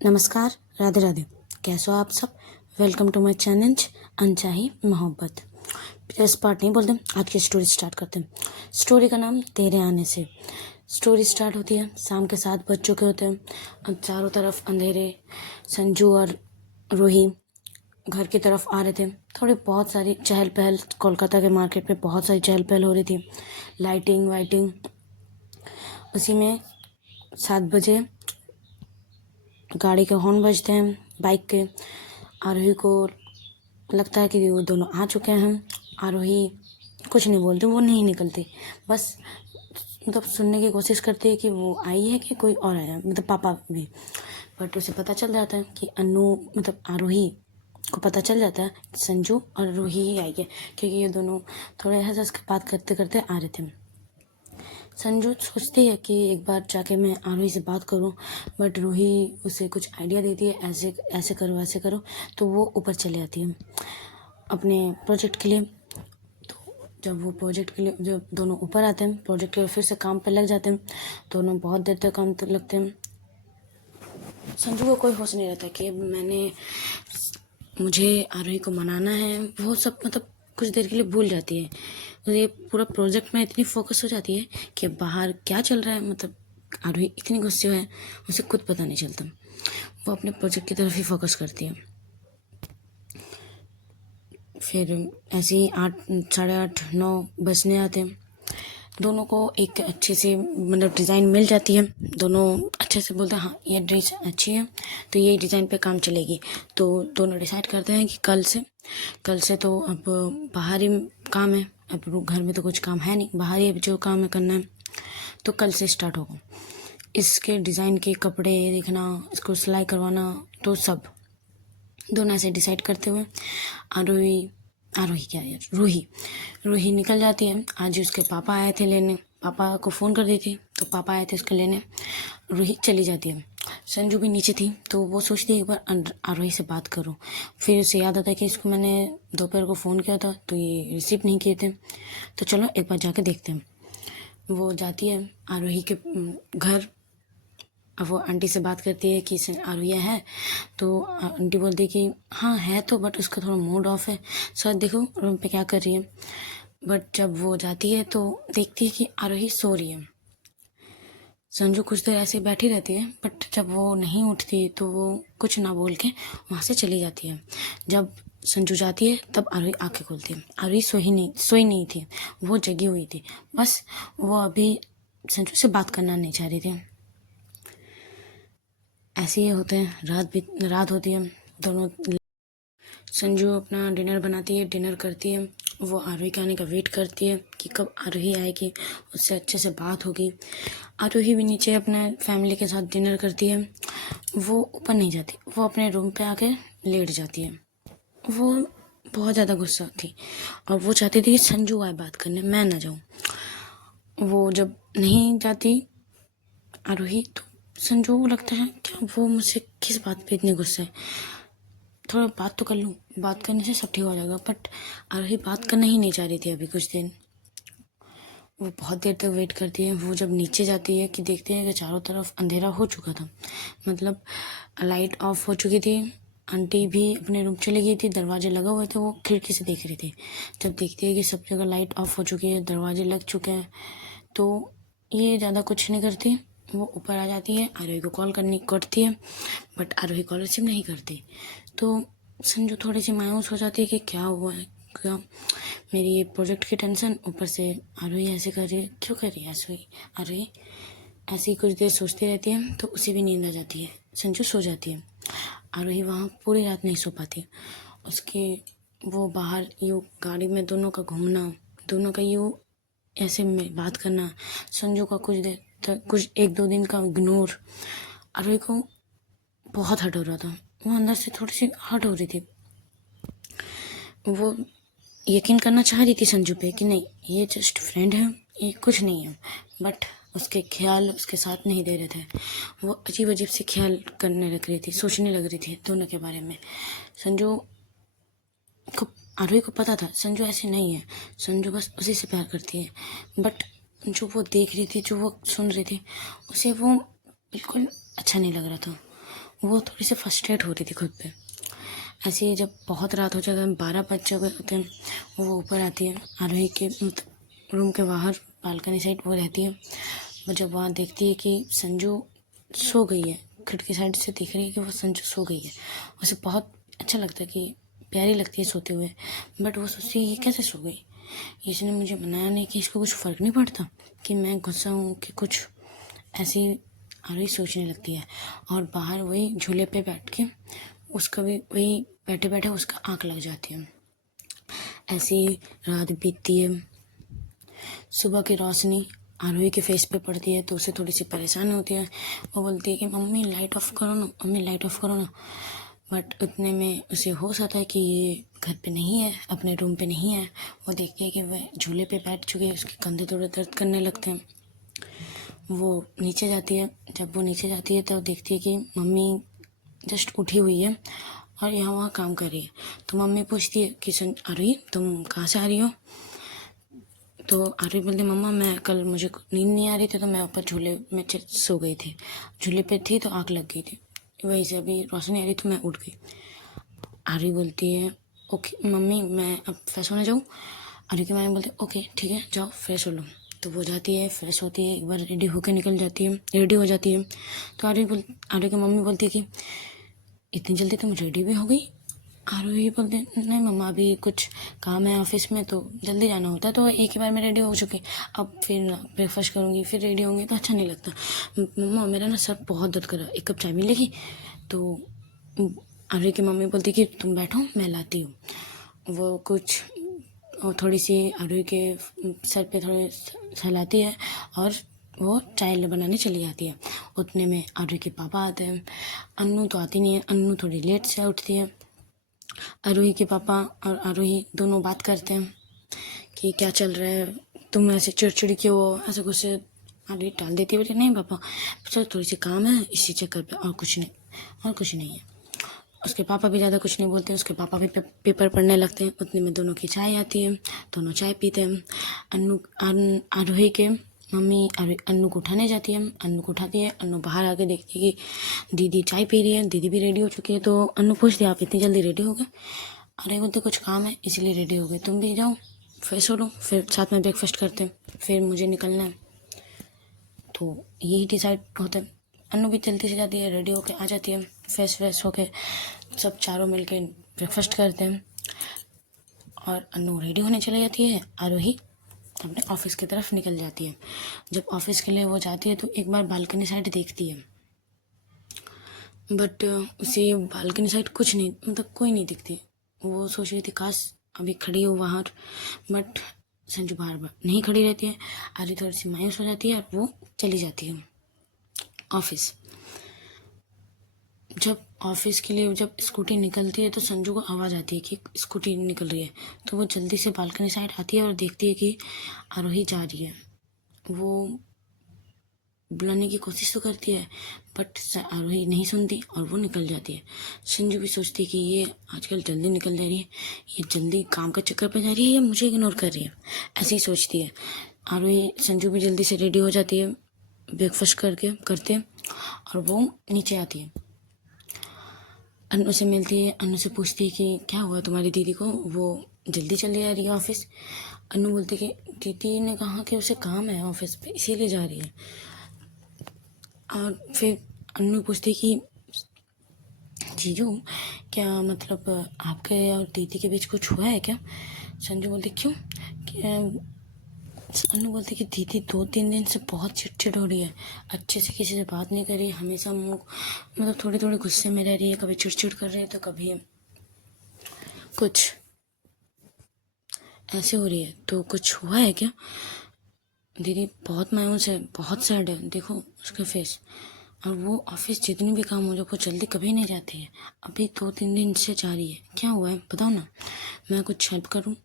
नमस्कार, राधे राधे। कैसे हो आप सब? वेलकम टू माय चैनल अनचाही मोहब्बत। इस पार्ट नहीं बोलते, आज की स्टोरी स्टार्ट करते हैं। स्टोरी का नाम तेरे आने से। स्टोरी स्टार्ट होती है, शाम के 7 बज चुके होते हैं और चारों तरफ अंधेरे। संजू और रूही घर की तरफ आ रहे थे। थोड़ी बहुत सारी चहल पहल, कोलकाता के मार्केट में बहुत सारी चहल पहल हो रही थी, लाइटिंग वाइटिंग। उसी में 7 बजे गाड़ी के हॉर्न बजते हैं, बाइक के। आरोही को लगता है कि वो दोनों आ चुके हैं। आरोही कुछ नहीं बोलती, वो नहीं निकलती, बस मतलब सुनने की कोशिश करती है कि वो आई है कि कोई और आया, मतलब पापा भी। बट उसे पता चल जाता है कि अनु मतलब आरोही को पता चल जाता है कि संजू और रूही ही आई है, क्योंकि ये दोनों थोड़े हंस हंस के बात करते करते आ रहे थे। संजू सोचती है कि एक बार जाके मैं आरोही से बात करूं, बट रूही उसे कुछ आइडिया देती है, ऐसे ऐसे करो ऐसे करो, तो वो ऊपर चले आती है अपने प्रोजेक्ट के लिए। तो जब वो प्रोजेक्ट के लिए जब दोनों ऊपर आते हैं, प्रोजेक्ट के लिए फिर से काम पर लग जाते हैं। दोनों बहुत देर तक काम तक लगते हैं। संजू को कोई होश नहीं रहता कि मुझे आरोही को मनाना है। वो सब मतलब कुछ देर के लिए भूल जाती है। और ये पूरा प्रोजेक्ट में इतनी फोकस हो जाती है कि बाहर क्या चल रहा है, मतलब आरोही इतनी गुस्से है, उसे खुद पता नहीं चलता। वो अपने प्रोजेक्ट की तरफ ही फोकस करती है। फिर ऐसे ही 8, 8:30, 9 बजने आते हैं। दोनों को एक अच्छे से मतलब डिज़ाइन मिल जाती है। दोनों अच्छे से बोलते हैं हाँ ये ड्रेस अच्छी है, तो ये डिज़ाइन पे काम चलेगी। तो दोनों डिसाइड करते हैं कि कल से तो अब बाहर ही काम है। अब घर में तो कुछ काम है नहीं, बाहर ही जो काम है करना है, तो कल से स्टार्ट होगा। इसके डिज़ाइन के कपड़े देखना, इसको सिलाई करवाना, तो सब दोनों ऐसे डिसाइड करते हुए आरोही क्या यार रूही निकल जाती है। आज उसके पापा आए थे लेने, पापा को फ़ोन कर दी थी, तो पापा आए थे उसके लेने। रूही चली जाती है। संजू भी नीचे थी, तो वो सोचती है एक बार आरोही से बात करूं। फिर उसे याद आता है कि इसको मैंने दोपहर को फ़ोन किया था, तो ये रिसीव नहीं किए थे, तो चलो एक बार जाके देखते हैं। वो जाती है आरोही के घर। अब वो आंटी से बात करती है कि आरोही है, तो आंटी बोलती है कि हाँ है तो, बट उसका थोड़ा मूड ऑफ है, सर देखो रूम पे क्या कर रही है। बट जब वो जाती है तो देखती है कि आरोही सो रही है। संजू कुछ देर ऐसे बैठी रहती है, बट जब वो नहीं उठती तो वो कुछ ना बोल के वहाँ से चली जाती है। जब संजू जाती है तब आरोही आंखें खोलती है। आरोही सोई नहीं थी, वो जगी हुई थी। बस वो अभी संजू से बात करना नहीं चाह रही थी। ऐसे ही होते हैं, रात होती है। दोनों संजू अपना डिनर बनाती है, डिनर करती है। वो आरोही के आने का वेट करती है कि कब आरोही आएगी, उससे अच्छे से बात होगी। आरोही भी नीचे अपने फैमिली के साथ डिनर करती है। वो ऊपर नहीं जाती, वो अपने रूम पे आके लेट जाती है। वो बहुत ज़्यादा गुस्सा थी और वो चाहती थी कि संजू आए बात करने, मैं ना जाऊँ। वो जब नहीं जाती आरोही, तो संजू को लगता है कि वो मुझसे किस बात पे इतनी गुस्सा है, थोड़ा बात तो कर लूँ, बात करने से सब ठीक हो जाएगा। बट आरोही बात करना ही नहीं चाह रही थी अभी कुछ दिन। वो बहुत देर तक वेट करती है। वो जब नीचे जाती है कि देखते हैं कि चारों तरफ अंधेरा हो चुका था, मतलब लाइट ऑफ हो चुकी थी। आंटी भी अपने रूम चली गई थी, दरवाजे लगे हुए थे, वो खिड़की से देख रही थी। जब देखती है कि सब जगह लाइट ऑफ हो चुकी है, दरवाजे लग चुके हैं, तो ये ज़्यादा कुछ नहीं करती। वो ऊपर आ जाती है, आरोही को कॉल करती है, बट आरोही कॉल रिसीव नहीं करती। तो संजू थोड़ी सी मायूस हो जाती है कि क्या हुआ है, क्या मेरी ये प्रोजेक्ट की टेंशन, ऊपर से आरोही ऐसे कर रही है, क्यों कर रही है ऐसे ही आरोही। ऐसे ही कुछ देर सोचती रहती है, तो उसे भी नींद आ जाती है। संजू सो जाती है। आरोही वहाँ पूरी रात नहीं सो पाती। उसके वो बाहर यूँ गाड़ी में दोनों का घूमना, दोनों का यूँ ऐसे में बात करना, संजू का कुछ देर तक, कुछ 1-2 दिन का इग्नोर, आरोही को बहुत हर्ट हो रहा था। वो अंदर से थोड़ी सी हर्ट हो रही थी। वो यकीन करना चाह रही थी संजू पे कि नहीं ये जस्ट फ्रेंड है, ये कुछ नहीं है, बट उसके ख्याल उसके साथ नहीं दे रहे थे। वो अजीब अजीब से ख्याल करने लग रही थी, सोचने लग रही थी दोनों के बारे में। संजू को आरोही को पता था संजू ऐसे नहीं है, संजू बस उसी से प्यार करती है। बट जो वो देख रही थी, जो वो सुन रही थी, उसे वो बिल्कुल अच्छा नहीं लग रहा था। वो थोड़ी सी फ्रस्ट्रेट हो रही थी खुद पे। ऐसे ही जब बहुत रात हो जाता है, 12 बज चुके होते हैं, वो ऊपर आती है आरोही के रूम के बाहर बालकनी साइड वो रहती है। वो जब वहाँ देखती है कि संजू सो गई है, खिड़की साइड से दिख रही है कि वो संजू सो गई है। उसे बहुत अच्छा लगता है, कि प्यारी लगती है सोते हुए, बट वो सोचती है ये कैसे सो गई, इसने मुझे बनाया नहीं, कि इसको कुछ फ़र्क नहीं पड़ता कि मैं गुस्सा हूँ कि कुछ, ऐसी आरोही सोचने लगती है। और बाहर वही झूले पे बैठ के उसका भी वही बैठे बैठे उसका आँख लग जाती है। ऐसी रात बीतती है। सुबह की रोशनी आरोही के फेस पे पड़ती है तो उसे थोड़ी सी परेशानी होती है। वो बोलती है कि मम्मी लाइट ऑफ करो ना, मम्मी लाइट ऑफ करो ना। बट उतने में उसे होश आता है कि ये घर पे नहीं है, अपने रूम पे नहीं है। वो देखती है कि वह झूले पे बैठ चुकी है, उसके कंधे थोड़े दर्द करने लगते हैं। वो नीचे जाती है। जब वो नीचे जाती है तो देखती है कि मम्मी जस्ट उठी हुई है और यहाँ वहाँ काम कर रही है। तो मम्मी पूछती है कि आरोही तुम कहाँ से आ रही हो? तो आरोही बोलती मम्मा मैं कल मुझे नींद नहीं आ रही थी तो मैं ऊपर झूले में सो गई थी, झूले पे थी तो आँख लग गई थी, वहीं से अभी रोशनी आ रही तो मैं उठ गई। आरोही बोलती है ओके मम्मी मैं अब फ्रेश होने जाऊँ? आरोही की मम्मी बोलती ओके ठीक है जाओ फ्रेश हो लो। तो वो जाती है, फ्रेश होती है, एक बार रेडी होकर निकल जाती है, रेडी हो जाती है। तो आरोही की मम्मी बोलती है कि इतनी जल्दी तुम रेडी भी हो गई? आरोही बोलते नहीं मम्मा अभी कुछ काम है ऑफिस में तो जल्दी जाना होता है, तो एक ही बार में रेडी हो चुकी, अब फिर ब्रेकफास्ट करूँगी फिर रेडी होंगी तो अच्छा नहीं लगता। मम्मा मेरा ना सर बहुत दर्द कर रहा है, एक कप चाय मिलेगी? तो आरोही की मम्मी बोलती कि तुम बैठो मैं लाती हूँ। वो कुछ थोड़ी सी आरोही के सर पे थोड़ी सहलाती है और वो चाय बनाने चली जाती है। उतने में आरोही के पापा आते हैं। अन्नू तो आती नहीं है, अन्नू थोड़ी लेट से उठती है। आरोही के पापा और आरोही दोनों बात करते हैं कि क्या चल रहा है, तुम ऐसे चिड़चिड़ी क्यों हो, ऐसे गुस्से। आरोही टाल देती है, बोले नहीं पापा चलो थोड़ी सी काम है इसी चक्कर पे, और कुछ नहीं, और कुछ नहीं है। उसके पापा भी ज़्यादा कुछ नहीं बोलते हैं, उसके पापा भी पेपर पढ़ने लगते हैं। उतने में दोनों की चाय आती है, दोनों चाय पीते हैं। आरोही के मम्मी अन्नू को उठाने जाती है, अन्नू को उठाती है। अन्नू बाहर आके देखती है कि दीदी चाय पी रही है, दीदी भी रेडी हो चुकी है। तो अन्नू पूछती है आप इतनी जल्दी रेडी हो गए? अरे बोलते कुछ काम है इसीलिए रेडी हो गए, तुम भी जाओ फ्रेश हो लो, फिर साथ में ब्रेकफास्ट करते हैं, फिर मुझे निकलना है। तो यही डिसाइड होता है। अन्नू भी जल्दी से जाती है, रेडी होके आ जाती है, फ्रेश होके सब चारों मिलके ब्रेकफास्ट करते हैं और अन्नू रेडी होने चली जाती है। आरोही अपने ऑफिस की तरफ निकल जाती है। जब ऑफिस के लिए वो जाती है तो एक बार बालकनी साइड देखती है, बट उसे बालकनी साइड कुछ नहीं, मतलब कोई नहीं दिखती। वो सोच रही थी काश अभी खड़ी हो बाहर, बट संजू बाहर नहीं खड़ी रहती है। आरोही थोड़ी सी मायूस हो जाती है और वो चली जाती है ऑफिस। जब ऑफिस के लिए जब स्कूटी निकलती है तो संजू को आवाज़ आती है कि स्कूटी निकल रही है। तो वो जल्दी से बालकनी साइड आती है और देखती है कि आरोही जा रही है। वो बुलाने की कोशिश तो करती है बट आरोही नहीं सुनती और वो निकल जाती है। संजू भी सोचती है कि ये आजकल जल्दी निकल जा रही है, ये जल्दी काम का चक्कर पे जा रही है या मुझे इग्नोर कर रही है, ऐसे ही सोचती है। आरोही संजू भी जल्दी से रेडी हो जाती है ब्रेकफास्ट करते और वो नीचे आती है। अन्नू से मिलती है, अन्नू से पूछती है कि क्या हुआ तुम्हारी दीदी को, वो जल्दी चली जा रही है ऑफिस? अन्नू बोलती कि दीदी ने कहा कि उसे काम है ऑफिस पे इसीलिए जा रही है। और फिर अन्नू पूछती कि जीजू क्या मतलब आपके और दीदी के बीच कुछ हुआ है क्या? संजू बोलती क्यों? अन्नू बोलती कि दीदी 2-3 दिन से बहुत चिड़चिड़ हो रही है, अच्छे से किसी से बात नहीं कर रही है, हमेशा मुँह मतलब थोड़ी थोड़ी गुस्से में रह रही है, कभी चिड़चिड़ कर रही है तो कभी कुछ ऐसे हो रही है। तो कुछ हुआ है क्या? दीदी बहुत मायूस है, बहुत सैड है, देखो उसका फेस। और वो ऑफिस जितनी भी काम हो जाए वो जल्दी कभी नहीं जाती है, अभी 2-3 दिन से जा रही है, क्या हुआ है बताओ ना, मैं कुछ हेल्प करूँ?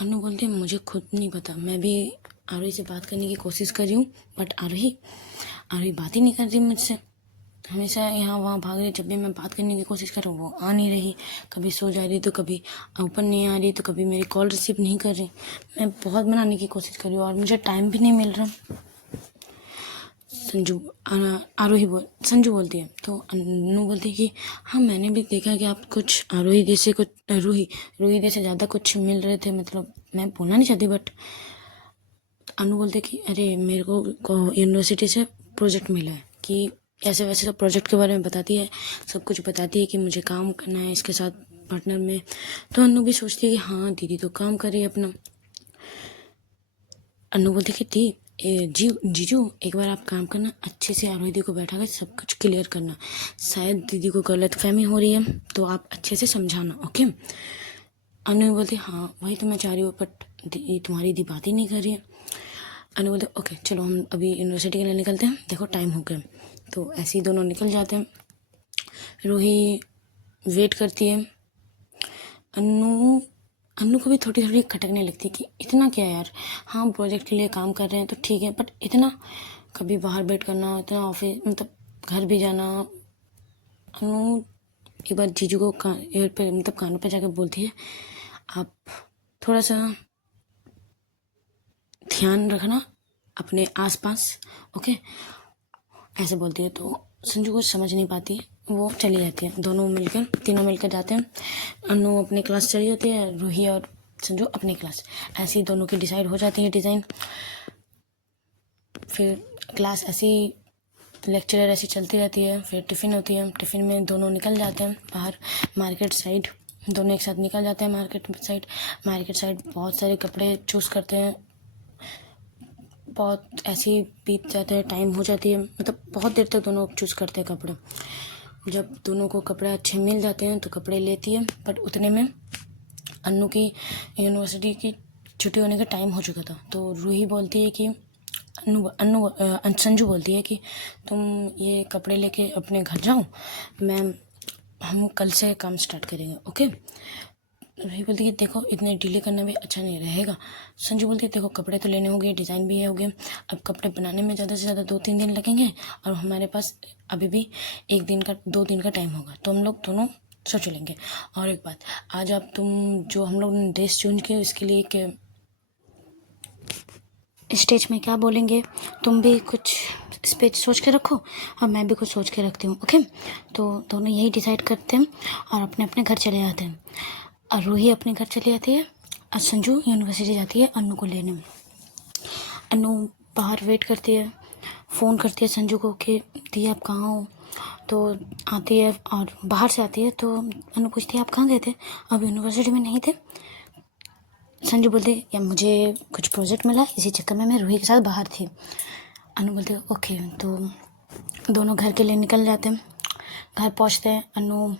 अनु बोलती है मुझे खुद नहीं पता, मैं भी आरोही से बात करने की कोशिश कर रही हूँ बट आरोही बात ही नहीं कर रही मुझसे, हमेशा यहाँ वहाँ भाग रही। जब भी मैं बात करने की कोशिश कर रही हूँ वो आ नहीं रही, कभी सो जा रही तो कभी ऊपर नहीं आ रही तो कभी मेरी कॉल रिसीव नहीं कर रही। मैं बहुत मनाने की कोशिश कर रही हूँ और मुझे टाइम भी नहीं मिल रहा। संजू बोलती है तो अन्नू बोलती है कि हाँ मैंने भी देखा कि आप कुछ आरोही जैसे कुछ रूही जैसे ज़्यादा कुछ मिल रहे थे, मतलब मैं बोलना नहीं चाहती बट अनु बोलते कि अरे मेरे को यूनिवर्सिटी से प्रोजेक्ट मिला है कि ऐसे वैसे सब प्रोजेक्ट के बारे में बताती है, सब कुछ बताती है कि मुझे काम करना है इसके साथ पार्टनर में। तो अनु भी सोचती है कि हाँ दीदी तो काम कर रही है अपना। अनु बोलती कि दी जीजू एक बार आप काम करना, अच्छे से आरोही दी को बैठा कर सब कुछ क्लियर करना, शायद दीदी को गलत फहमी हो रही है तो आप अच्छे से समझाना, ओके। अनु बोलती हाँ वही तो मैं चाह रही हूँ बट तुम्हारी दी बात ही नहीं कर रही है। अनु बोलते ओके चलो हम अभी यूनिवर्सिटी के लिए निकलते हैं, देखो टाइम हो गया। तो ऐसे ही दोनों निकल जाते हैं। रूही वेट करती है। अन्नू को भी थोड़ी थोड़ी खटकने लगती है कि इतना क्या यार, हाँ प्रोजेक्ट के लिए काम कर रहे हैं तो ठीक है बट इतना कभी बाहर बैठ करना, इतना ऑफिस मतलब घर भी जाना। अन्नू एक बार जीजू को एयर पे मतलब कानों पे जाकर बोलती है आप थोड़ा सा ध्यान रखना अपने आसपास, ओके ऐसे बोलती है। तो संजू कुछ समझ नहीं पाती, वो चली जाती है, तीनों मिलकर जाते हैं। अनु अपनी क्लास चली जाती है, रूही और संजू अपनी क्लास, ऐसे ही दोनों की डिसाइड हो जाती है डिज़ाइन। फिर क्लास ऐसी लेक्चरर ऐसी चलती रहती है। फिर टिफ़िन होती है, टिफ़िन में दोनों निकल जाते हैं बाहर मार्केट साइड, दोनों एक साथ निकल जाते हैं मार्केट साइड बहुत सारे कपड़े चूज़ करते हैं। बहुत ऐसे ही बीत जाता है, टाइम हो जाती है, मतलब बहुत देर तक दोनों चूज़ करते हैं कपड़े। जब दोनों को कपड़े अच्छे मिल जाते हैं तो कपड़े लेती है, बट उतने में अन्नू की यूनिवर्सिटी की छुट्टी होने का टाइम हो चुका था। तो रूही बोलती है कि संजू बोलती है कि तुम ये कपड़े लेके अपने घर जाओ, हम कल से काम स्टार्ट करेंगे, ओके। रूही बोलती है कि देखो इतने डिले करना भी अच्छा नहीं रहेगा। संजू बोलती है देखो कपड़े तो लेने होंगे, डिज़ाइन भी होंगे, अब कपड़े बनाने में ज़्यादा से ज़्यादा 2-3 दिन लगेंगे और हमारे पास अभी भी 2 दिन का टाइम होगा, तो हम लोग दोनों सोच लेंगे। और एक बात, आज आप तुम जो हम लोग ने ड्रेस चेंज किया इसके लिए एक स्टेज में क्या बोलेंगे, तुम भी कुछ स्पीच सोच के रखो और मैं भी कुछ सोच के रखती हूँ, ओके। तो दोनों यही डिसाइड करते हैं और अपने अपने घर चले जाते हैं। और रूही अपने घर चली जाती है और संजू यूनिवर्सिटी जाती है अन्नू को लेने। अन्नू बाहर वेट करती है, फ़ोन करती है संजू को कि दी आप कहाँ हो। तो आती है और बाहर से आती है तो अन्नू पूछती है आप कहाँ गए थे, अब यूनिवर्सिटी में नहीं थे। संजू बोलते या मुझे कुछ प्रोजेक्ट मिला, इसी चक्कर में मैं रूही के साथ बाहर थी। अन्नू बोलते ओके। तो दोनों घर के लिए निकल जाते हैं। घर पहुंचते हैं, अन्नू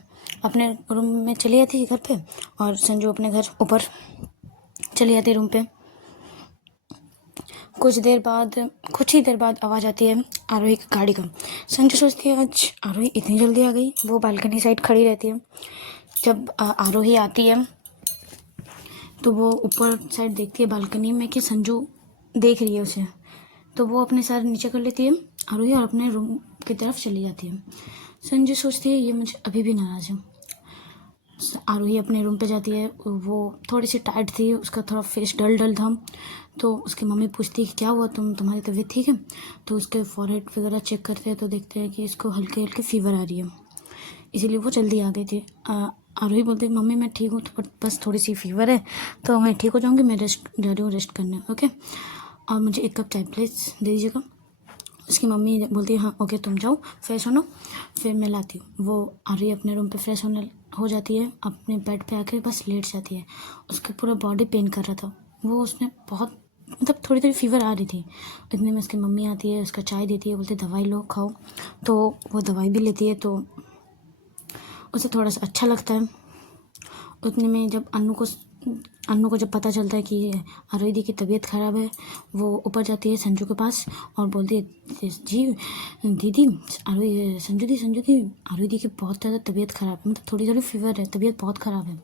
अपने रूम में चली जाती है घर पे और संजू अपने घर ऊपर चली जाती है रूम पे। कुछ ही देर बाद आवाज़ आती है आरोही की गाड़ी का। संजू सोचती है आज आरोही इतनी जल्दी आ गई, वो बालकनी साइड खड़ी रहती है। जब आरोही आती है तो वो ऊपर साइड देखती है बालकनी में कि संजू देख रही है उसे, तो वो अपने सर नीचे कर लेती है आरोही और अपने रूम की तरफ चली जाती है। संजू सोचती है ये मुझे अभी भी नाराज़ है। आरोही अपने रूम पे जाती है, वो थोड़ी सी टायर्ड थी, उसका थोड़ा फेस डल था। तो उसकी मम्मी पूछती है कि क्या हुआ, तुम्हारी तबीयत ठीक है। तो उसके फॉरहेड वगैरह चेक करते हैं तो देखते हैं कि इसको हल्के हल्के फीवर आ रही है, इसीलिए वो जल्दी आ गई थी। आरोही बोलती है मम्मी मैं ठीक हूँ तो बस थोड़ी सी फीवर है, तो मैं ठीक हो जाऊँगी, मैं जा रही हूँ रेस्ट करने, ओके। और मुझे 1 कप चाय प्लीज़ दे दीजिएगा। उसकी मम्मी बोलती है हाँ ओके तुम जाओ फ्रेश होना, फिर मैं लाती हूँ। वो आरोही अपने रूम पे फ्रेश हो जाती है, अपने बेड पे आके बस लेट जाती है। उसका पूरा बॉडी पेन कर रहा था, वो उसने बहुत मतलब थोड़ी फीवर आ रही थी। इतने में उसकी मम्मी आती है, उसका चाय देती है, बोलती है दवाई लो खाओ। तो वो दवाई भी लेती है तो उसे थोड़ा सा अच्छा लगता है। उतने में जब अन्नू को जब पता चलता है कि आरोही दी की तबीयत ख़राब है, वो ऊपर जाती है संजू के पास और बोलती है जी दीदी संजू दी आरोही दी की बहुत ज़्यादा तबीयत ख़राब है, मतलब थोड़ी फीवर है, तबीयत बहुत ख़राब है।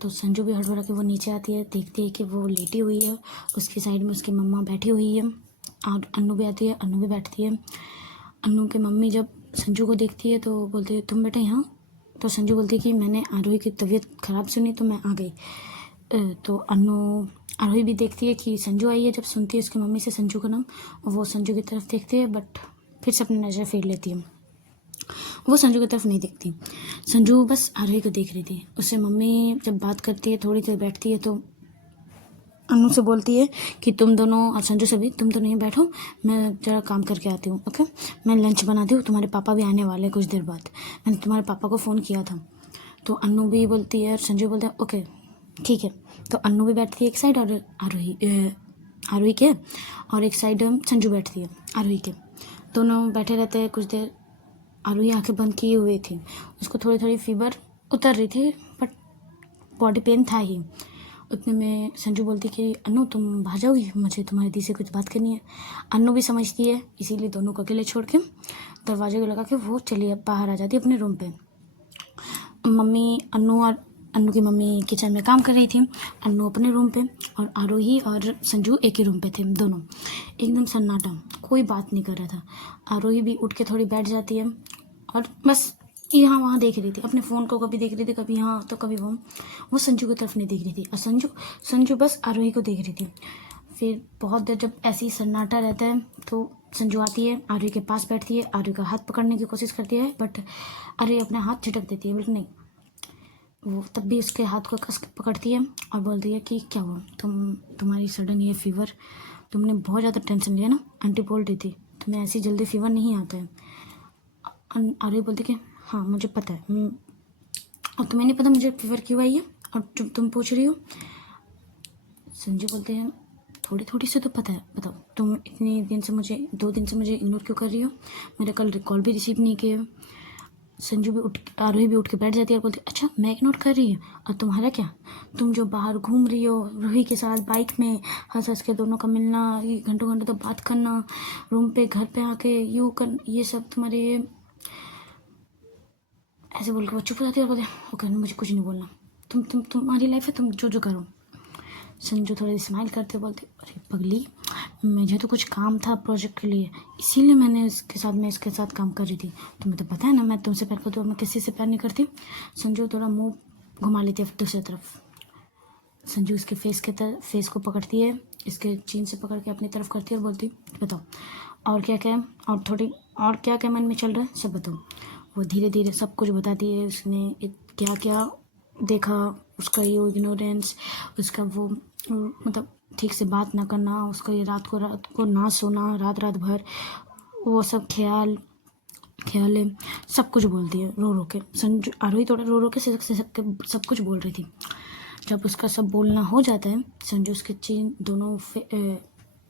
तो संजू भी हड़बड़ा के वो नीचे आती है, देखती है कि वो लेटी हुई है, उसकी साइड में उसकी मम्मा बैठी हुई है और अन्नू भी आती है, अन्नू भी बैठती है। अन्नू की मम्मी जब संजू को देखती है तो बोलती है तुम बेटे यहाँ। तो संजू बोलती है कि मैंने आरोही की तबीयत ख़राब सुनी तो मैं आ गई। तो अनु आरोही भी देखती है कि संजू आई है। जब सुनती है उसकी मम्मी से संजू का नाम, वो संजू की तरफ देखती है, बट फिर से अपनी नज़र फेर लेती है। वो संजू की तरफ नहीं देखती। संजू बस आरोही को देख रही थी। उससे मम्मी जब बात करती है, थोड़ी देर बैठती है, तो अनु से बोलती है कि तुम दोनों और संजू से भी, तुम दोनों ही बैठो, मैं ज़रा काम करके आती हूँ। ओके, मैं लंच बनाती हूँ, तुम्हारे पापा भी आने वाले हैं कुछ देर बाद, मैंने तुम्हारे पापा को फ़ोन किया था। तो अनु भी बोलती है और संजू बोलता है ओके ठीक है। तो अनु भी बैठती है एक साइड और आरोही के, और एक साइड संजू बैठती है आरोही के। दोनों बैठे रहते हैं कुछ देर। आरोही आंखें बंद किए हुए थी। उसको थोड़ी थोड़ी फीवर उतर रही थी, बट बॉडी पेन था ही। उतने में संजू बोलती कि अनु तुम बाहर जाओगी, मुझे तुम्हारी दी से कुछ बात करनी है। अनु भी समझती है, इसीलिए दोनों को अकेले छोड़ के दरवाजे को लगा के वो चलिए बाहर आ जाती है अपने रूम पे। मम्मी अनु की मम्मी किचन में काम कर रही थी, अनु अपने रूम पे, और आरोही और संजू एक ही रूम पे थे दोनों। एकदम सन्नाटा, कोई बात नहीं कर रहा था। आरोही भी उठ के थोड़ी बैठ जाती है और बस यहाँ वहाँ देख रही थी अपने फ़ोन को, कभी देख रही थी, कभी यहाँ तो कभी वो संजू की तरफ नहीं देख रही थी। और संजू बस आरोही को देख रही थी। फिर बहुत देर जब ऐसे ही सन्नाटा रहता है तो संजू आती है, आरोही के पास बैठती है, आरोही का हाथ पकड़ने की कोशिश करती है, बट आरोही अपना हाथ झटक देती है, बिल्कुल नहीं। वो तब भी उसके हाथ को कस के पकड़ती है और बोलती है कि क्या हुआ, तुम्हारी सडन ये फीवर, तुमने बहुत ज़्यादा टेंशन लिया ना, आंटी बोल रही थी तुम्हें ऐसी जल्दी फीवर नहीं आता है। आरोही बोलती कि हाँ मुझे पता है, और तुम्हें नहीं पता मुझे फीवर क्यों आई है, और तुम पूछ रही हो। संजू बोलते हैं थोड़ी थोड़ी से तो पता है, बताओ तुम इतने दिन से मुझे 2 दिन से मुझे इग्नोर क्यों कर रही हो, मेरा कल कॉल भी रिसीव नहीं किया। संजू भी आरोही भी उठ के बैठ जाती है और बोलती अच्छा मैं इग्नोर कर रही हूँ, और तुम्हारा क्या, तुम जो बाहर घूम रही हो रूही के साथ बाइक में, हंस हंस के दोनों का मिलना, ये घंटों घंटों तो बात करना, रूम पे घर पे आके यू कर, ये सब तुम्हारे ऐसे बोल के वो चुप हो जाती है और बोलते ओके मुझे कुछ नहीं बोलना, तुम्हारी लाइफ है, तुम जो जो करो। संजू थोड़ी स्माइल करते बोलते अरे पगली, मुझे तो कुछ काम था प्रोजेक्ट के लिए, इसीलिए मैं इसके साथ काम कर रही थी, तुम्हें तो पता है ना मैं तुमसे प्यार करती हूँ, मैं किसी से प्यार नहीं करती। संजू थोड़ा मुंह घुमा लेती है दूसरी तरफ। संजू इसके फेस को पकड़ती है, इसके चीन से पकड़ के अपनी तरफ करती है और बोलती बताओ और क्या क्या, और क्या क्या मन में चल रहा है सब बताओ। वो धीरे धीरे सब कुछ बताती है, उसने क्या क्या देखा, उसका ये इग्नोरेंस, उसका वो मतलब ठीक से बात ना करना, उसका ये रात को ना सोना, रात भर वो सब ख्याल है, सब कुछ बोलती है रो रो के। संजू आरोही थोड़ा रो रो के सब कुछ बोल रही थी। जब उसका सब बोलना हो जाता है, संजू उसके चीन दोनों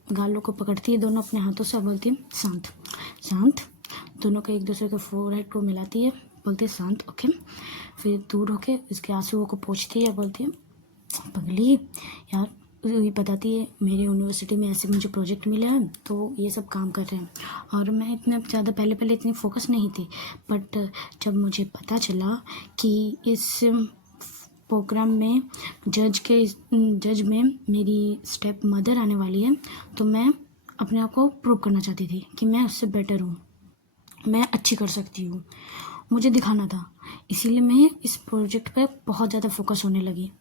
गालों को पकड़ती है दोनों अपने हाथों से, बोलती है शांत शांत, दोनों को एक दूसरे के फोरहेड को मिलाती है, बोलती है शांत ओके। फिर दूर होके इसके आंसुओं को पोंछती है, बोलती है पगली यार, ये बताती है मेरे यूनिवर्सिटी में ऐसे मुझे प्रोजेक्ट मिला है तो ये सब काम कर रहे हैं, और मैं इतना ज़्यादा पहले इतनी फोकस नहीं थी, बट जब मुझे पता चला कि इस प्रोग्राम में जज में मेरी स्टेप मदर आने वाली है, तो मैं अपने आप को प्रूव करना चाहती थी कि मैं उससे बेटर हूँ, मैं अच्छी कर सकती हूँ, मुझे दिखाना था, इसीलिए मैं इस प्रोजेक्ट पे बहुत ज़्यादा फोकस होने लगी।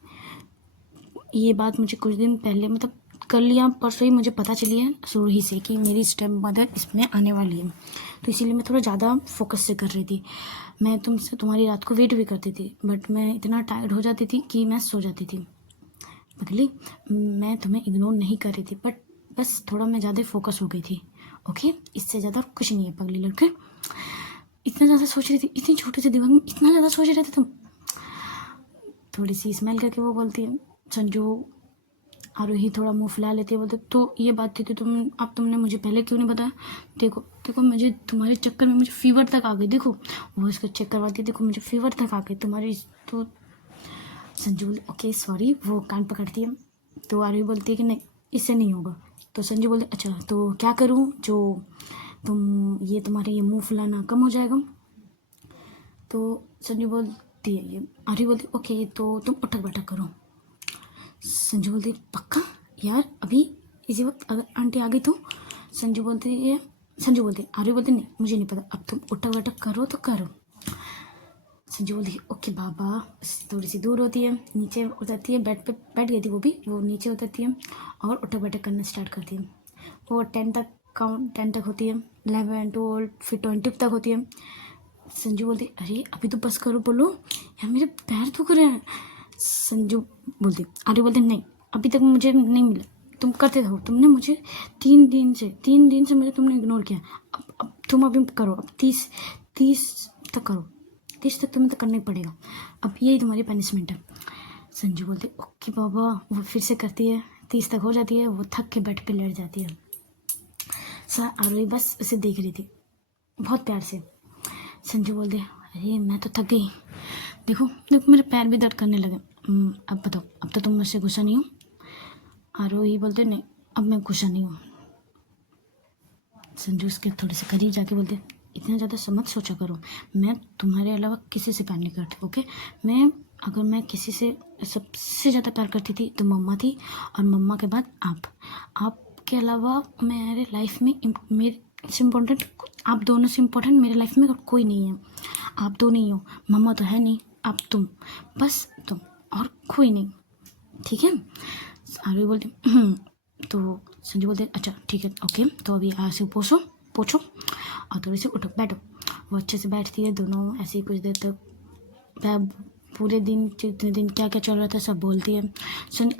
ये बात मुझे कुछ दिन पहले मतलब कल या परसों ही मुझे पता चली है रूही से कि मेरी स्टेप मदर इसमें आने वाली है, तो इसीलिए मैं थोड़ा ज़्यादा फोकस से कर रही थी। मैं तुम्हारी रात को वेट भी करती थी, बट मैं इतना टायर्ड हो जाती थी कि मैं सो जाती थी। पगली मैं तुम्हें इग्नोर नहीं कर रही थी, बट बस थोड़ा मैं ज़्यादा फोकस हो गई थी ओके, इससे ज़्यादा कुछ नहीं है पगली लड़के। इतना ज़्यादा सोच रही थी, इतनी छोटे से दिमाग में इतना ज़्यादा सोच रहे थे तुम। थोड़ी सी स्माइल करके वो बोलती है संजू, आरोही थोड़ा मुंह फुला लेती है, बोलते तो ये बात थी कि तुमने मुझे पहले क्यों नहीं बताया, देखो मुझे तुम्हारे चक्कर में मुझे फीवर तक आ गई, देखो वो इसको चेक करवाती है, देखो मुझे फीवर तक आ गई तुम्हारी। तो संजू ओके सॉरी, वो कान पकड़ती है, तो आरोही बोलती है कि नहीं इससे नहीं होगा। तो संजू बोलते अच्छा तो क्या करूँ जो तुम्हारे ये मुँह फुलाना कम हो जाएगा। तो संजू बोलती है ये आरोही बोलती ओके तो तुम उठक बैठक करो। संजू बोलती पक्का यार, अभी इसी वक्त अगर आंटी आ गई तो। संजू बोलती आरोही बोलती नहीं मुझे नहीं पता, अब तुम उठक बैठक करो तो करो। संजू बोलती है ओके बाबा। थोड़ी सी दूर होती है, नीचे उतरती है, बेड पे बैठ गई थी वो नीचे उतरती है और उठक बैठक करना स्टार्ट करती है। वो 10 तक होती है, 11, 12, फिर 20 तक होती है। संजू बोलती अरे अभी तो बस करो, बोलो यार मेरे पैर दुख रहे हैं। संजू बोलती आर्य बोलते नहीं अभी तक मुझे नहीं मिला, तुम करते रहो, तुमने मुझे 3 दिन से मुझे तुमने इग्नोर किया, अब तुम अभी करो, अब 30 तक करो, 30 तक तुम्हें तो करना ही पड़ेगा, अब यही तुम्हारी पनिशमेंट है। संजू बोलती ओके बाबा। वो फिर से करती है, 30 तक हो जाती है, वो थक के बेड पे लेट जाती है। सर आरोही बस उसे देख रही थी बहुत प्यार से। संजू बोलते अरे मैं तो थक गई, देखो देखो मेरे पैर भी दर्द करने लगे, अब बताओ अब तो तुम मुझसे गुस्सा नहीं हो। आरोही बोलते नहीं अब मैं गुस्सा नहीं हूँ। संजू उसके थोड़े से करीब जाके बोलते इतना ज़्यादा समझ सोचा करो, मैं तुम्हारे अलावा किसी से प्यार नहीं करती, ओके। अगर मैं किसी से सबसे ज़्यादा प्यार करती थी तो मम्मा थी, और मम्मा के बाद आपके अलावा मेरे लाइफ में मेरे से इम्पोर्टेंट, आप दोनों से इम्पोर्टेंट मेरे लाइफ में कोई नहीं है। आप दो नहीं हो, मम्मा तो है नहीं, आप तुम, बस तुम और कोई नहीं, ठीक है। आरोही बोलती तो संजू बोलते अच्छा ठीक है ओके, तो अभी ऐसे पोछो और थोड़ी सी उठो बैठो। वो अच्छे से बैठती है, दोनों ऐसे ही कुछ देर तक पूरे दिन जितने दिन क्या क्या चल रहा था सब बोलती है।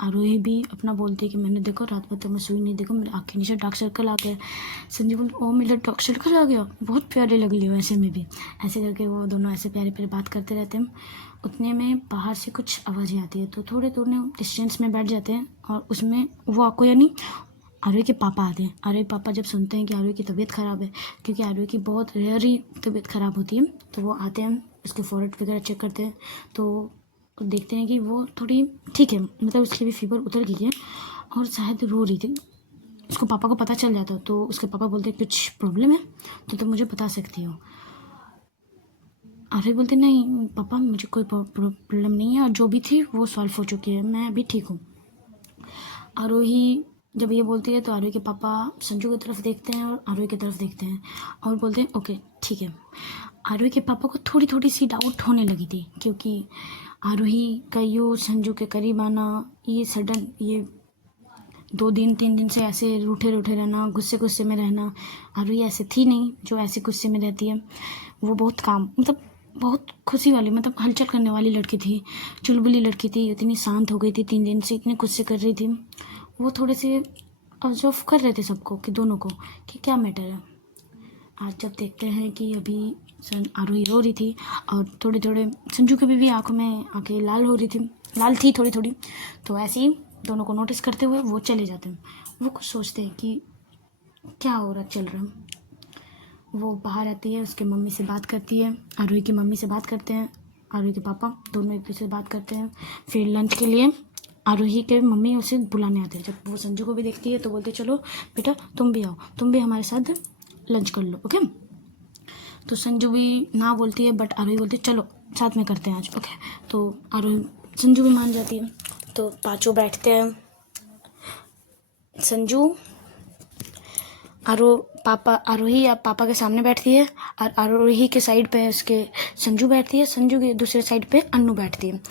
आरोही भी अपना बोलती है कि मैंने देखो रात भर तो मैं सुई नहीं, देखो मेरे आँखें नीचे डार्क सर्कल आ गया। संजय बोल ओ मेरा डार्क सर्कल आ गया, बहुत प्यारे लग रही हो ऐसे में भी। ऐसे करके वो दोनों ऐसे प्यारे प्यारे बात करते रहते हैं। उतने में बाहर से कुछ आवाज़ें आती है, तो थोड़े डिस्टेंस में बैठ जाते हैं, और उसमें वो आपको यानी आरोही के पापा आते हैं। आरोही पापा जब सुनते हैं कि आरोही की तबीयत ख़राब है, क्योंकि आरोही की बहुत रेयर ही तबीयत ख़राब होती है, तो वो आते हैं, उसके फॉरहेड वगैरह चेक करते हैं, तो देखते हैं कि वो थोड़ी ठीक है, मतलब उसकी भी फीवर उतर गई है और शायद रो रही थी। उसको पापा को पता चल जाता, तो उसके पापा बोलते कुछ प्रॉब्लम है तो तुम मुझे बता सकती हो। आरोही बोलते नहीं पापा मुझे कोई प्रॉब्लम नहीं है, और जो भी थी वो सॉल्व हो चुकी है, मैं अभी ठीक हूँ। आरोही जब ये बोलती है तो आरोही के पापा संजू की तरफ देखते हैं और आरोही की तरफ देखते हैं और बोलते हैं ओके ठीक है। आरोही के पापा को थोड़ी थोड़ी सी डाउट होने लगी थी, क्योंकि आरोही का यूँ संजू के करीब आना, ये सडन ये 2 दिन 3 दिन से ऐसे रूठे रहना, गुस्से में रहना। आरोही ऐसे थी नहीं जो ऐसे गुस्से में रहती है। वो बहुत काम मतलब बहुत खुशी वाली, मतलब हलचल करने वाली लड़की थी, चुलबुली लड़की थी, इतनी शांत हो गई थी 3 दिन से, इतने गुस्से कर रही थी। वो थोड़े से ऑब्जर्व कर रहे थे सबको कि दोनों को कि क्या मैटर है। आज जब देखते हैं कि अभी आरोही रो रही थी और थोड़े संजू के भी आंखों में आंखें लाल थी थोड़ी, तो ऐसे ही दोनों को नोटिस करते हुए वो चले जाते हैं। वो कुछ सोचते हैं कि क्या हो रहा चल रहा। वो बाहर आती है, उसके मम्मी से बात करती है, आरोही की मम्मी से बात करते हैं, आरोही के पापा दोनों एक दूसरे से बात करते हैं। फिर लंच के लिए आरोही के मम्मी उसे बुलाने आते हैं। जब वो संजू को भी देखती है तो बोलते चलो बेटा तुम भी आओ, तुम भी हमारे साथ लंच कर लो, ओके। तो संजू भी ना बोलती है, बट आरोही बोलती है चलो साथ में करते हैं आज, ओके। तो आरोही संजू भी मान जाती है, तो पाँचों बैठते हैं। संजू आरोही अब पापा के सामने बैठती है, और आरोही के साइड पे उसके संजू बैठती है, संजू के दूसरे साइड पे अन्नू बैठती है,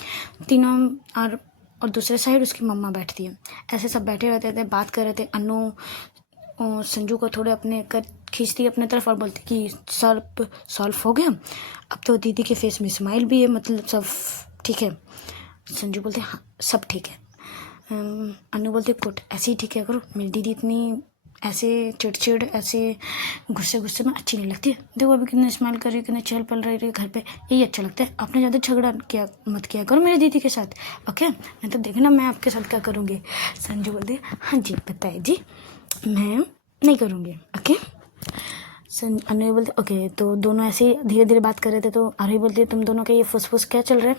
तीनों। और दूसरे साइड उसकी मम्मा बैठती है। ऐसे सब बैठे रहते थे, बात कर रहे थे। अन्नू संजू को थोड़े अपने खींचती है अपने तरफ और बोलती कि सॉल्व हो गया, अब तो दीदी के फेस में स्माइल भी है, मतलब सब ठीक है। संजू बोलते हाँ सब ठीक है। अन्नू बोलते गुड, ऐसे ही ठीक है करो, मेरी दीदी इतनी ऐसे चिड़चिड़ ऐसे गुस्से में अच्छी नहीं लगती है। देखो अभी कितने स्माइल कर रही है, कितने चहल पहल रही है घर पे, यही अच्छा लगता है। आपने ज़्यादा झगड़ा मत किया करो मेरी दीदी के साथ, ओके। नहीं तो देखना मैं आपके साथ क्या करूँगी। संजू बोलती हाँ जी बताइए जी, मैं नहीं करूँगी, ओके। अनु बोलते ओके। तो दोनों ऐसे ही धीरे धीरे बात कर रहे थे, तो आरोही बोलती है तुम दोनों के ये फुस क्या चल रहा है।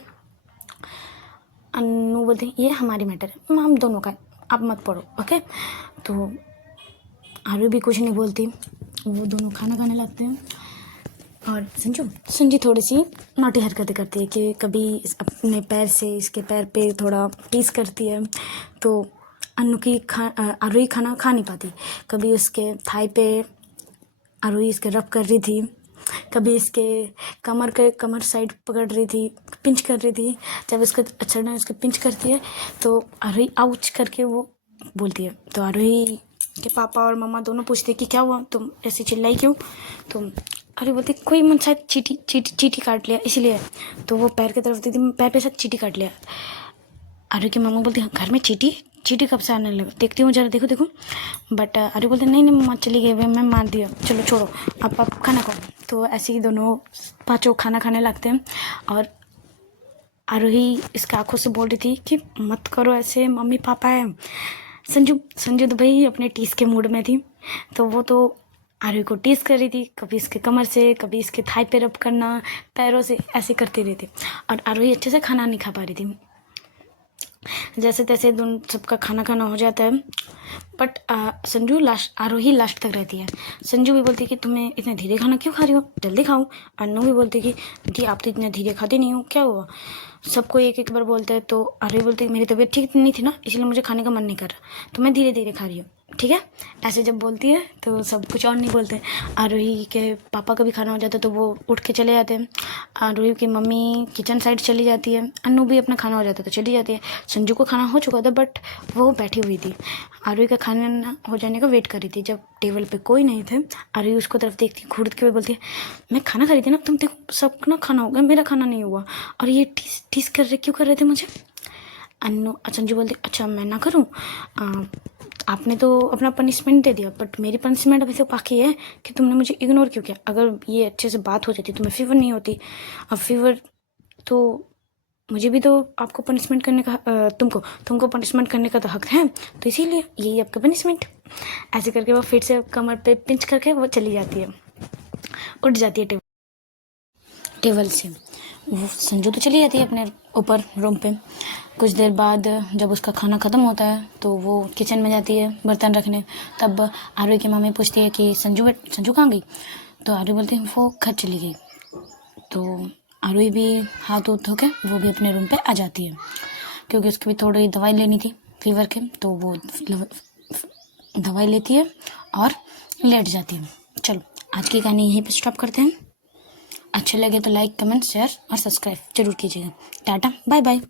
अनु बोलते ये हमारी मैटर है, हम दोनों का, आप मत पढ़ो, ओके। तो आरोही भी कुछ नहीं बोलती, वो दोनों खाना खाने लगते हैं। और संजू थोड़ी सी नौटी हरकतें करती है कि कभी अपने पैर से इसके पैर पे थोड़ा टीस करती है, तो आरोही खाना खा नहीं पाती। कभी उसके थाई पे आरोही इसके रब कर रही थी, कभी इसके कमर साइड पकड़ रही थी, पिंच कर रही थी। जब इसका अचानक इसके पिंच करती है तो आरोही आउच करके वो बोलती है। तो आरोही के पापा और मम्मा दोनों पूछते कि क्या हुआ, तुम ऐसे चिल्लाई क्यों? तो आरोही बोलती कोई मन शायद चीटी काट लिया इसलिए। तो वो पैर की तरफ देती, पैर पे शायद चीटी काट लिया। आरोही की मम्मा बोलती घर में चीटी कब से आने लगा, देखती हूँ जरा, देखो। बट आरोही बोलते नहीं मम्मा चली गई, मैं मार दिया, चलो छोड़ो आप खाना खाओ। तो ऐसे ही दोनों पाँचों खाना खाने लगते हैं। और आरोही इसके आंखों से बोल रही थी कि मत करो ऐसे, मम्मी पापा है। संजू तो भाई अपने टीस के मूड में थी, तो वो तो आरोही को टीस कर रही थी, कभी इसके कमर से, कभी इसके थाई पे रब करना, पैरों से ऐसे करती रही थी। और आरोही अच्छे से खाना नहीं खा पा रही थी। जैसे तैसे दोनों सबका खाना हो जाता है। बट आरोही लास्ट तक रहती है। संजू भी बोलती कि तुम्हें इतने धीरे खाना क्यों खा रही हो, जल्दी खाओ। अन्नू भी बोलती कि दी आप तो इतने धीरे खाते नहीं हो, क्या हुआ? सबको एक बार बोलते हैं। तो आरोही बोलती कि मेरी तबीयत ठीक नहीं थी ना, इसलिए मुझे खाने का मन नहीं कर रहा, तो मैं धीरे धीरे खा रही हूँ, ठीक है। ऐसे जब बोलती है तो सब कुछ और नहीं बोलते। आरोही के पापा का भी खाना हो जाता है तो वो उठ के चले जाते हैं। आरोही की मम्मी किचन साइड चली जाती है। अन्नू भी अपना खाना हो जाता है तो चली जाती है। संजू को खाना हो चुका था बट वो बैठी हुई थी, आरोही का खाना हो जाने का वेट कर रही थी। जब टेबल पे कोई नहीं थे, आरोही उसको तरफ देखती, घूर के हुए बोलती है मैं खाना खा रही थी ना, तुम देखो सब ना खाना हो गया, मेरा खाना नहीं हुआ, और ये टीस क्यों कर रहे थे मुझे? संजू बोलती अच्छा मैं ना करूँ, आपने तो अपना पनिशमेंट दे दिया, बट मेरी पनिशमेंट अभी तो बाकी है कि तुमने मुझे इग्नोर क्यों किया। अगर ये अच्छे से बात हो जाती तो मैं फीवर नहीं होती, अब फीवर तो मुझे भी तो आपको पनिशमेंट करने का तुमको पनिशमेंट करने का तो हक है, तो इसीलिए यही आपका पनिशमेंट। ऐसे करके वो फिर से कमर पे पिंच करके वो चली जाती है, उठ जाती है टेबल से। वो संजू तो चली जाती है अपने ऊपर रूम पे। कुछ देर बाद जब उसका खाना ख़त्म होता है तो वो किचन में जाती है बर्तन रखने। तब आरोही की मम्मी पूछती है कि संजू कहाँ गई? तो आरोही बोलती है वो घर चली गई। तो आरोही भी हाथ धो के वो भी अपने रूम पे आ जाती है, क्योंकि उसकी भी थोड़ी दवाई लेनी थी फीवर के। तो वो दवाई लेती है और लेट जाती है। चलो आज की कहानी यहीं पे स्टॉप करते हैं। अच्छा लगे तो लाइक, कमेंट, शेयर और सब्सक्राइब जरूर कीजिएगा। Tata, bye bye.